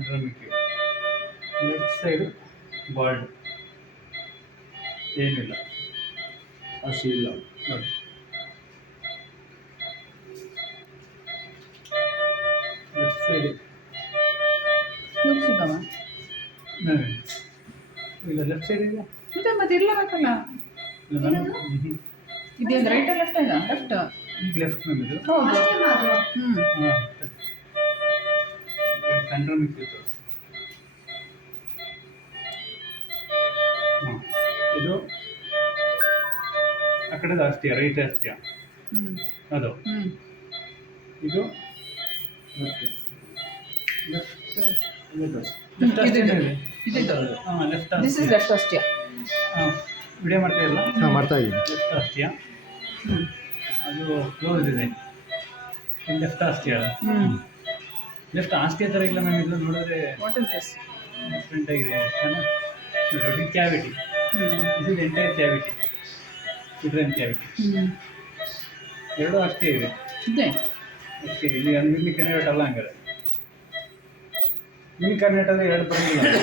ಅಂಡ್ರಮಿಕ್. Left side bald, ಏನಿಲ್ಲ, ಅಷ್ಟು ಇಲ್ಲ ನೋಡಿ. ಲೆಫ್ಟ್ ಸೈಡ್ ಟ್ಯೂಬ್ಸ್ ಇದ್ದಾವ? ಇಲ್ಲ, ಲೆಫ್ಟ್ ಸೈಡ್ ಇಲ್ಲ. ಇದೆ ಮತ್ತೆ ಇರ್ಲೇಬೇಕಲ್ಲ. ಇಲ್ಲ, ಇದೇನು ರೈಟ್ ಲೆಫ್ಟ್ ಇಲ್ಲ? ಲೆಫ್ಟ್. ಈಗ ಲೆಫ್ಟ್ ನಮ್ಮಿದು. ಹೌದು. ಹಾಂ, ಅಂಡ್ರಮಿಕ್ ಇತ್ತು. ಹಾಂ, ಇದು ಆ ಕಡೆದು ಅಸ್ಥಿಯ, ರೈಟ್ ಅಸ್ಥಿಯ ಅದು. ಇದು ದಿಸ್ ಇಸ್ ಲೆಫ್ಟ್ ಅಸ್ಟಿಯಾ. ವಿಡಿಯೋ ಮಾಡ್ತಾ ಇಲ್ಲ? ಹಾಂ, ಮಾಡ್ತಾ ಇದ್ದೀನಿ. ಲೆಫ್ಟ್ ಅಸ್ಥಿಯ ಅದು ಕ್ಲೋಸ್ ಇದೆ. ಲೆಫ್ಟ್ ಅಸ್ಥಿಯ, ಲೆಫ್ಟ್ ಆಸ್ತಿಯ ಥರ ಇಲ್ಲ ಮ್ಯಾಮ್. ಇದು ನೋಡಿದ್ರೆ ವಾಟ್ ಇಸ್ ದಿಸ್? ಡಿಫ್ರೆಂಟ್ ಆಗಿದೆ. ನೋಡಿ, ಕ್ಯಾವಿಟಿ, ಇದು ಎಂಟೈರ್ ಕ್ಯಾವಿಟಿ, ಇದ್ರೇನು ಕ್ಯಾವಿಟಿ. ಎರಡು ಅಷ್ಟೇ ಇದೆ. ಇದೆ ಓಕೆ, ಇಲ್ಲಿ ಮಿನಿ ಕರ್ನಾಟಕ ಅಲ್ಲ ಹಂಗಾರೆ. ಮಿನಿ ಕರ್ನಾಟಕದ ಎರಡು ಬರೋಂಗಿಲ್ಲ.